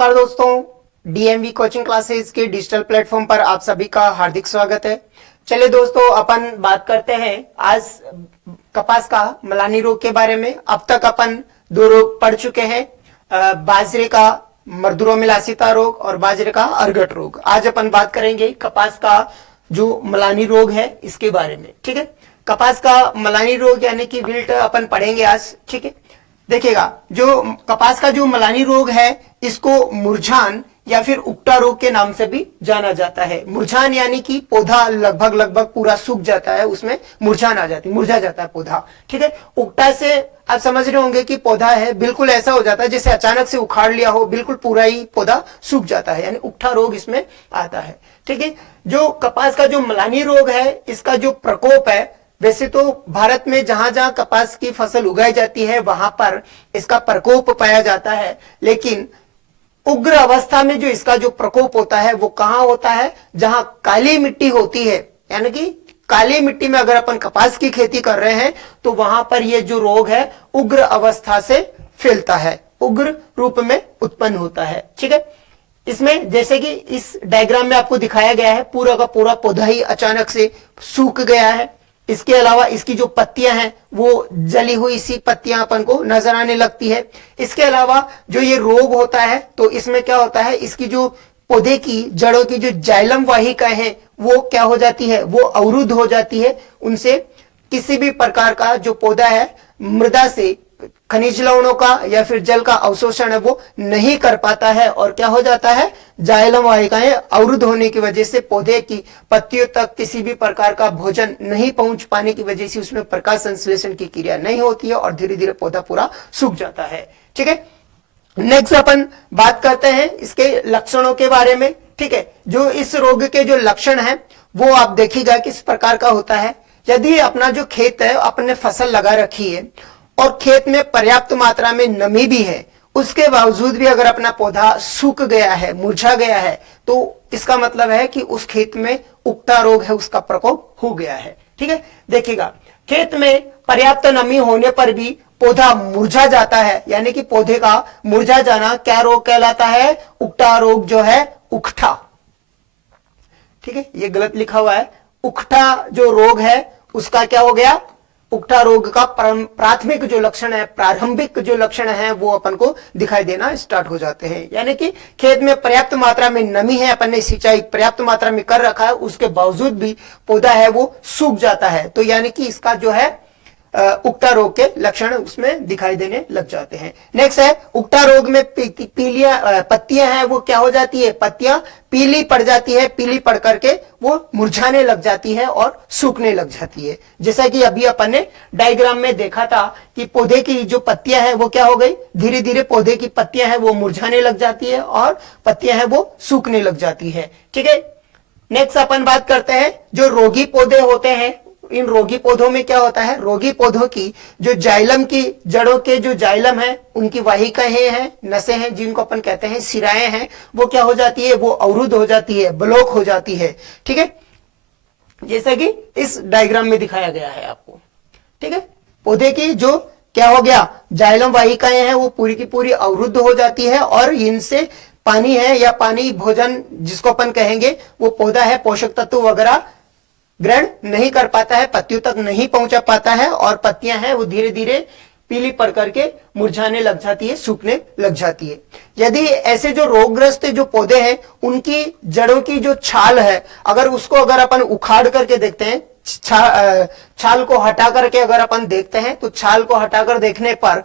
नमस्कार दोस्तों, DMV coaching classes के डिजिटल प्लेटफॉर्म पर आप सभी का हार्दिक स्वागत है। चलिए दोस्तों, अपन बात करते हैं आज कपास का मलानी रोग के बारे में। अब तक अपन दो रोग पढ़ चुके हैं, बाजरे का मर्दुरोमिलासिता रोग और बाजरे का अर्गट रोग। आज अपन बात करेंगे कपास का जो मलानी रोग है इसके बारे में। ठीक है, कपास का मलानी रोग यानी कि विल्ट अपन पढ़ेंगे आज। ठीक है, देखिएगा, जो कपास का जो मलानी रोग है इसको मुरझान या फिर उकटा रोग के नाम से भी जाना जाता है। मुरझान यानी कि पौधा लगभग पूरा सूख जाता है, उसमें मुरझान आ जाती है, मुरझा जाता है पौधा। ठीक है, उकटा से आप समझ रहे होंगे कि पौधा है बिल्कुल ऐसा हो जाता है जैसे अचानक से उखाड़ लिया हो, बिल्कुल पूरा ही पौधा सूख जाता है, यानी उकठा रोग इसमें आता है। ठीक है, जो कपास का जो मलानी रोग है इसका जो प्रकोप है, वैसे तो भारत में जहां जहां कपास की फसल उगाई जाती है वहां पर इसका प्रकोप पाया जाता है, लेकिन उग्र अवस्था में जो इसका जो प्रकोप होता है वो कहां होता है, जहां काली मिट्टी होती है। यानी कि काली मिट्टी में अगर अपन कपास की खेती कर रहे हैं तो वहां पर ये जो रोग है उग्र अवस्था से फैलता है, उग्र रूप में उत्पन्न होता है। ठीक है, इसमें जैसे कि इस डायग्राम में आपको दिखाया गया है, पूरा का पूरा पौधा ही अचानक से सूख गया है। इसके अलावा इसकी जो पत्तियां हैं वो जली हुई सी पत्तियां अपन को नजर आने लगती है। इसके अलावा जो ये रोग होता है तो इसमें क्या होता है, इसकी जो पौधे की जड़ों की जो जाइलम वाहिकाएं हैं वो क्या हो जाती है, वो अवरुद्ध हो जाती है। उनसे किसी भी प्रकार का जो पौधा है मृदा से खनिज लवणों का या फिर जल का अवशोषण है वो नहीं कर पाता है, और क्या हो जाता है, जाइलम वाहिकाएं अवरुद्ध होने की वजह से पौधे की पत्तियों तक किसी भी प्रकार का भोजन नहीं पहुंच पाने की वजह से उसमें प्रकाश संश्लेषण की क्रिया नहीं होती है और धीरे धीरे पौधा पूरा सूख जाता है। ठीक है, नेक्स्ट अपन बात करते हैं इसके लक्षणों के बारे में। ठीक है, जो इस रोग के जो लक्षण है वो आप देखिएगा किस प्रकार का होता है। यदि अपना जो खेत है, अपने फसल लगा रखी है और खेत में पर्याप्त मात्रा में नमी भी है, उसके बावजूद भी अगर अपना पौधा सूख गया है, मुरझा गया है, तो इसका मतलब है कि उस खेत में उकटा रोग है, उसका प्रकोप हो गया है। ठीक है, देखिएगा, खेत में पर्याप्त नमी होने पर भी पौधा मुरझा जाता है, यानी कि पौधे का मुरझा जाना क्या रोग कहलाता है, उकटा रोग जो है, उकठा। ठीक है, ये गलत लिखा हुआ है, उकठा जो रोग है उसका क्या हो गया, उकठा रोग का प्राथमिक जो लक्षण है, प्रारंभिक जो लक्षण है वो अपन को दिखाई देना स्टार्ट हो जाते हैं। यानी कि खेत में पर्याप्त मात्रा में नमी है, अपन ने सिंचाई पर्याप्त मात्रा में कर रखा है, उसके बावजूद भी पौधा है वो सूख जाता है, तो यानी कि इसका जो है उकटा रोग के लक्षण उसमें दिखाई देने लग जाते हैं। नेक्स्ट है, उकटा रोग में पीलियां पत्तियां हैं वो क्या हो जाती है, पत्तियां पीली पड़ जाती है, पीली पड़ करके वो मुरझाने लग जाती है और सूखने लग जाती है। जैसा कि अभी अपन ने डायग्राम में देखा था कि पौधे की जो पत्तियां हैं वो क्या हो गई, धीरे धीरे पौधे की पत्तियां हैं वो मुरझाने लग जाती है और पत्तियां हैं वो सूखने लग जाती है। ठीक है, नेक्स्ट अपन बात करते हैं जो रोगी पौधे होते हैं। इन रोगी पौधों में क्या होता है, रोगी पौधों की जो जाइलम की जड़ों के जो जाइलम है, उनकी वाहिकाएं हैं, नसें हैं जिनको अपन कहते हैं सिराएं हैं, वो क्या हो जाती है, वो अवरुद्ध हो जाती है, ब्लॉक हो जाती है। ठीक है, जैसा कि इस डायग्राम में दिखाया गया है आपको। ठीक है, पौधे की जो क्या हो गया, जाइलम वाहिकाएं हैं वो पूरी की पूरी अवरुद्ध हो जाती है और इनसे पानी है या पानी भोजन जिसको अपन कहेंगे, वो पौधा है पोषक तत्व वगैरह ग्रहण नहीं कर पाता है, पत्तियों तक नहीं पहुंचा पाता है और पत्तियां हैं वो धीरे धीरे पीली पड़ करके मुरझाने लग जाती है, सूखने लग जाती है। यदि ऐसे जो रोगग्रस्त जो पौधे हैं उनकी जड़ों की जो छाल है, अगर उसको अगर अपन उखाड़ करके देखते हैं, छाल को हटा करके अगर अपन देखते हैं तो छाल को हटाकर देखने पर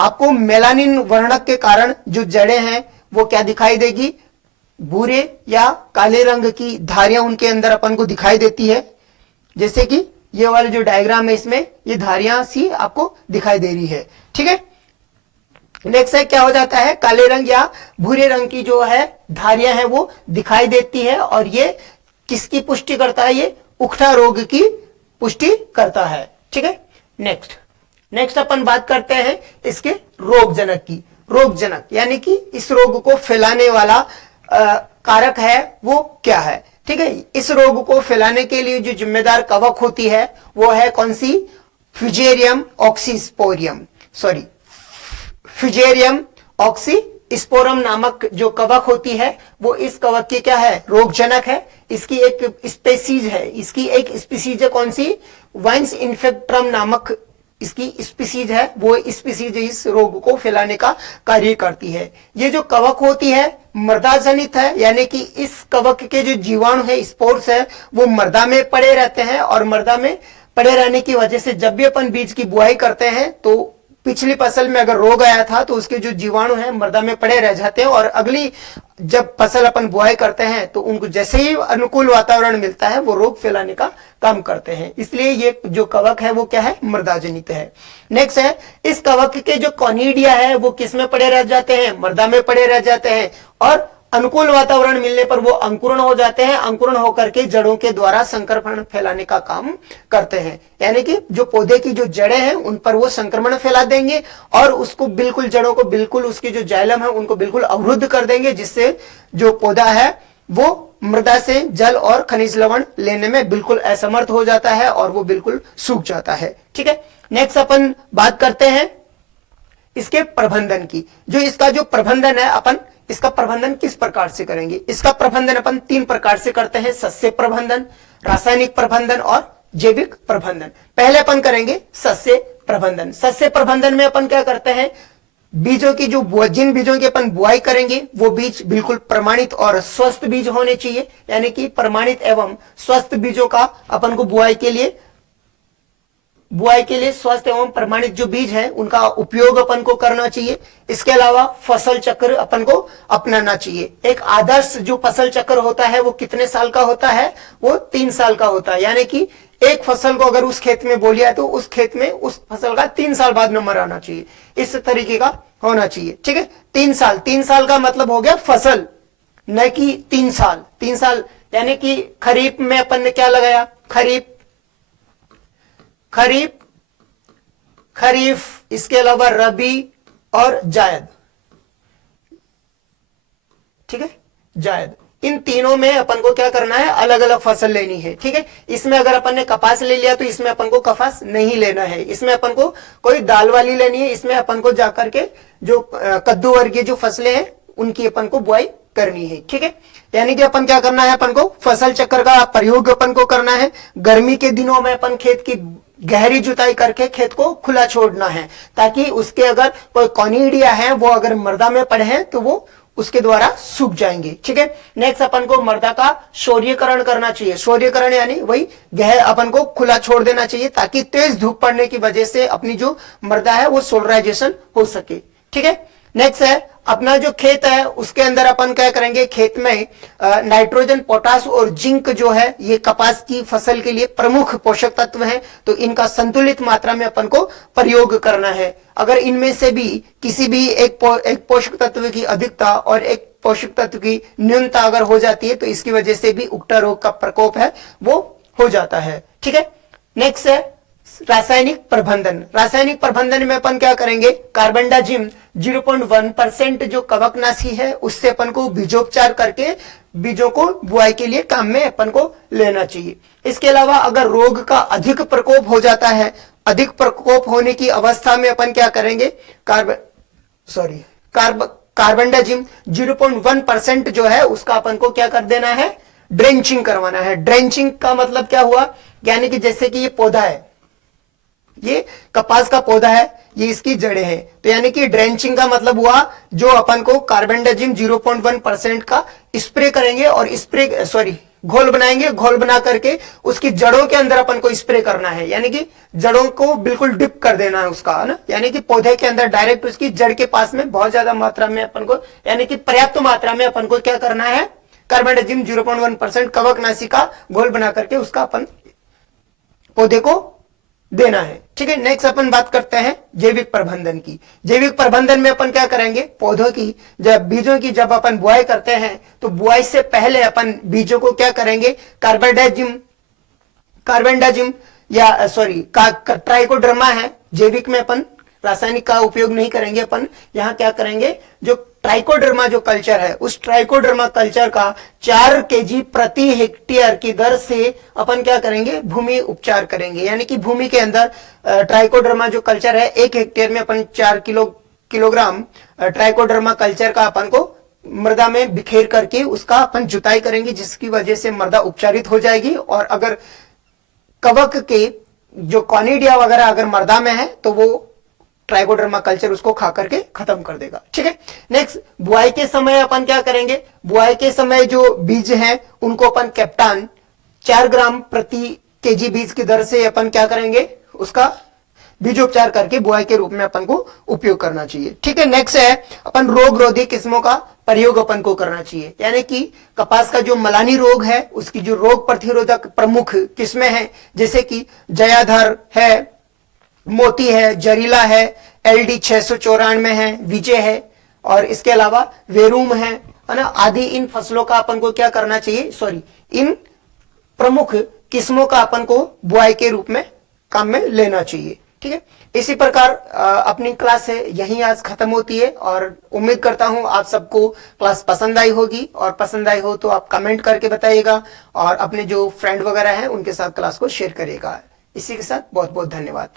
आपको मेलानिन वर्णक के कारण जो जड़ें हैं वो क्या दिखाई देगी, भूरे या काले रंग की धारियां उनके अंदर अपन को दिखाई देती है। जैसे कि ये वाले जो डायग्राम है इसमें ये धारियां सी आपको दिखाई दे रही है। ठीक है, नेक्स्ट है क्या हो जाता है, काले रंग या भूरे रंग की जो है धारियां हैं वो दिखाई देती है और ये किसकी पुष्टि करता है, ये उकठा रोग की पुष्टि करता है। ठीक है, नेक्स्ट अपन बात करते हैं इसके रोगजनक की। रोगजनक यानी कि इस रोग को फैलाने वाला कारक है वो क्या है। ठीक है, इस रोग को फैलाने के लिए जो जिम्मेदार कवक होती है वो है कौन सी, फ्यूजेरियम ऑक्सीस्पोरियम, फ्यूजेरियम ऑक्सी स्पोरम नामक जो कवक होती है वो इस कवक की क्या है, रोगजनक है। इसकी एक स्पेसीज है, इसकी एक स्पीसीज है, कौन सी, वाइन्स इन्फेक्ट्रम नामक इसकी स्पीसीज है। वो स्पीसीज इस रोग को फैलाने का कार्य करती है। ये जो कवक होती है मृदा जनित है, यानी कि इस कवक के जो जीवाणु है, स्पोर्स है, वो मृदा में पड़े रहते हैं और मृदा में पड़े रहने की वजह से जब भी अपन बीज की बुआई करते हैं तो पिछली फसल में अगर रोग आया था तो उसके जो जीवाणु हैं मृदा में पड़े रह जाते हैं और अगली जब फसल अपन बुआई करते हैं तो उनको जैसे ही अनुकूल वातावरण मिलता है वो रोग फैलाने का काम करते हैं। इसलिए ये जो कवक है वो क्या है, मृदा जनित है। नेक्स्ट है, इस कवक के जो कॉनिडिया है वो किस में पड़े रह जाते हैं, मृदा में पड़े रह जाते हैं और अनुकूल वातावरण मिलने पर वो अंकुरण हो जाते हैं। अंकुरण होकर के जड़ों के द्वारा संक्रमण फैलाने का काम करते हैं, यानी कि जो पौधे की जो जड़ें हैं उन पर वो संक्रमण फैला देंगे और उसको बिल्कुल, जड़ों को बिल्कुल, उसकी जो जाइलम है उनको बिल्कुल अवरुद्ध कर देंगे, जिससे जो पौधा है वो मृदा से जल और खनिज लवण लेने में बिल्कुल असमर्थ हो जाता है और वो बिल्कुल सूख जाता है। ठीक है, नेक्स्ट अपन बात करते हैं इसके प्रबंधन की। जो इसका जो प्रबंधन है, अपन इसका प्रबंधन किस प्रकार से करेंगे। इसका प्रबंधन अपन 3 प्रकार से करते हैं, सस्य प्रबंधन, रासायनिक प्रबंधन और जैविक प्रबंधन। पहले अपन करेंगे सस्य प्रबंधन। सस्य प्रबंधन में अपन क्या करते हैं, बीजों की जो जिन बीजों की अपन बुआई करेंगे वो बीज बिल्कुल प्रमाणित और स्वस्थ बीज होने चाहिए, यानी कि प्रमाणित एवं स्वस्थ बीजों का अपन को बुआई के लिए स्वस्थ एवं प्रमाणित जो बीज है उनका उपयोग अपन को करना चाहिए। इसके अलावा फसल चक्र अपन को अपनाना चाहिए। एक आदर्श जो फसल चक्र होता है वो कितने साल का होता है, वो 3 साल का होता है, यानी कि एक फसल को अगर उस खेत में बो लिया तो उस खेत में उस फसल का 3 साल बाद नंबर आना चाहिए, इस तरीके का होना चाहिए। ठीक है, 3 साल का मतलब हो गया फसल, न कि 3 साल। 3 साल यानी कि खरीफ में अपन ने क्या लगाया, खरीफ, इसके अलावा रबी और जायद। ठीक है, जायद, इन तीनों में अपन को क्या करना है, अलग अलग फसल लेनी है। ठीक है, इसमें अगर अपन ने कपास ले लिया तो इसमें अपन को कपास नहीं लेना है, इसमें अपन को कोई दाल वाली लेनी है। इसमें अपन को जाकर के जो कद्दू वर्गीय जो फसलें हैं उनकी अपन को बुआई करनी है। ठीक है, यानी कि अपन क्या करना है, अपन को फसल चक्र का प्रयोग अपन को करना है। गर्मी के दिनों में अपन खेत की गहरी जुताई करके खेत को खुला छोड़ना है, ताकि उसके अगर कोई कॉनिडिया है वो अगर मृदा में पड़े हैं तो वो उसके द्वारा सूख जाएंगे। ठीक है, नेक्स्ट अपन को मृदा का शौर्यकरण करना चाहिए। शौर्यकरण यानी वही अपन को खुला छोड़ देना चाहिए, ताकि तेज धूप पड़ने की वजह से अपनी जो मृदा है वो सोलराइजेशन हो सके। ठीक है, नेक्स्ट है अपना जो खेत है उसके अंदर अपन क्या करेंगे, खेत में नाइट्रोजन, पोटास और जिंक जो है ये कपास की फसल के लिए प्रमुख पोषक तत्व हैं, तो इनका संतुलित मात्रा में अपन को प्रयोग करना है। अगर इनमें से भी किसी भी एक पोषक तत्व की अधिकता और एक पोषक तत्व की न्यूनता अगर हो जाती है तो इसकी वजह से भी उक्टा रोग का प्रकोप है वो हो जाता है। ठीक है, नेक्स्ट है रासायनिक प्रबंधन। रासायनिक प्रबंधन में अपन क्या करेंगे, कार्बेंडाजिम 0.1% जो कवकनाशी है उससे अपन को बीजोपचार करके बीजों को बुआई के लिए काम में अपन को लेना चाहिए। इसके अलावा अगर रोग का अधिक प्रकोप हो जाता है, अधिक प्रकोप होने की अवस्था में अपन क्या करेंगे, कार्बेंडाजिम 0.1% जो है उसका अपन को क्या कर देना है, ड्रेंचिंग करवाना है। ड्रेंचिंग का मतलब क्या हुआ, यानी कि जैसे कि ये पौधा है, ये कपास का पौधा है, ये इसकी जड़ें हैं, तो यानी कि ड्रेंचिंग का मतलब हुआ जो अपन को कार्बेंडाजिम 0.1% का स्प्रे करेंगे और घोल बनाएंगे। घोल बना करके उसकी जड़ों के अंदर अपन को स्प्रे करना है, यानी कि जड़ों को बिल्कुल डिप कर देना है उसका, है ना, यानी कि पौधे के अंदर डायरेक्ट उसकी जड़ के पास में बहुत ज्यादा मात्रा में अपन को, यानी कि पर्याप्त मात्रा में अपन को क्या करना है, कार्बेंडाजिम 0.1% कवकनाशी का घोल बना करके उसका अपन पौधे को देना है। ठीक है, नेक्स्ट अपन बात करते हैं जैविक प्रबंधन की। जैविक प्रबंधन में अपन क्या करेंगे, पौधों की बीजों की जब अपन बुआई करते हैं तो बुआई से पहले अपन बीजों को क्या करेंगे, कार्बेंडाजिम या ट्राइकोडर्मा है, जैविक में अपन रासायनिक का उपयोग नहीं करेंगे। अपन यहाँ क्या करेंगे, जो ट्राइकोडर्मा जो कल्चर है उस ट्राइकोडर्मा कल्चर का 4 kg प्रति हेक्टेयर की दर से अपन क्या करेंगे, भूमि उपचार करेंगे। यानी कि भूमि के अंदर ट्राइकोडर्मा जो कल्चर है 1 हेक्टेयर में अपन 4 किलो किलोग्राम ट्राइकोडर्मा कल्चर का अपन को मृदा में बिखेर करके उसका अपन जुताई करेंगे, जिसकी वजह से मृदा उपचारित हो जाएगी। और अगर कवक के जो कॉनिडिया वगैरह अगर मृदा में है तो वो ट्राइकोडर्मा कल्चर उसको खा करके खत्म कर देगा। ठीक है। नेक्स्ट, बुआई के समय अपन क्या करेंगे? बुआई के समय जो बीज हैं उनको अपन कैप्टान 4 ग्राम प्रति केजी बीज की दर से अपन क्या करेंगे? उसका बीजोपचार करके बुआई के रूप में अपन को उपयोग करना चाहिए। ठीक है। नेक्स्ट है अपन रोग रोधी किस्मों का प्रयोग अपन को करना चाहिए, यानी कि कपास का जो मलानी रोग है उसकी जो रोग प्रतिरोधक प्रमुख किस्में हैं, जैसे कि जयाधर है, मोती है, जरीला है, LD 694 है, विजय है, और इसके अलावा वेरूम है ना, आदि इन फसलों का अपन को क्या करना चाहिए? इन प्रमुख किस्मों का अपन को बुआई के रूप में काम में लेना चाहिए। ठीक है। इसी प्रकार अपनी क्लास है यहीं आज खत्म होती है, और उम्मीद करता हूं आप सबको क्लास पसंद आई होगी, और पसंद आई हो तो आप कमेंट करके बताइएगा, और अपने जो फ्रेंड वगैरह हैं उनके साथ क्लास को शेयर करिएगा। इसी के साथ बहुत बहुत धन्यवाद।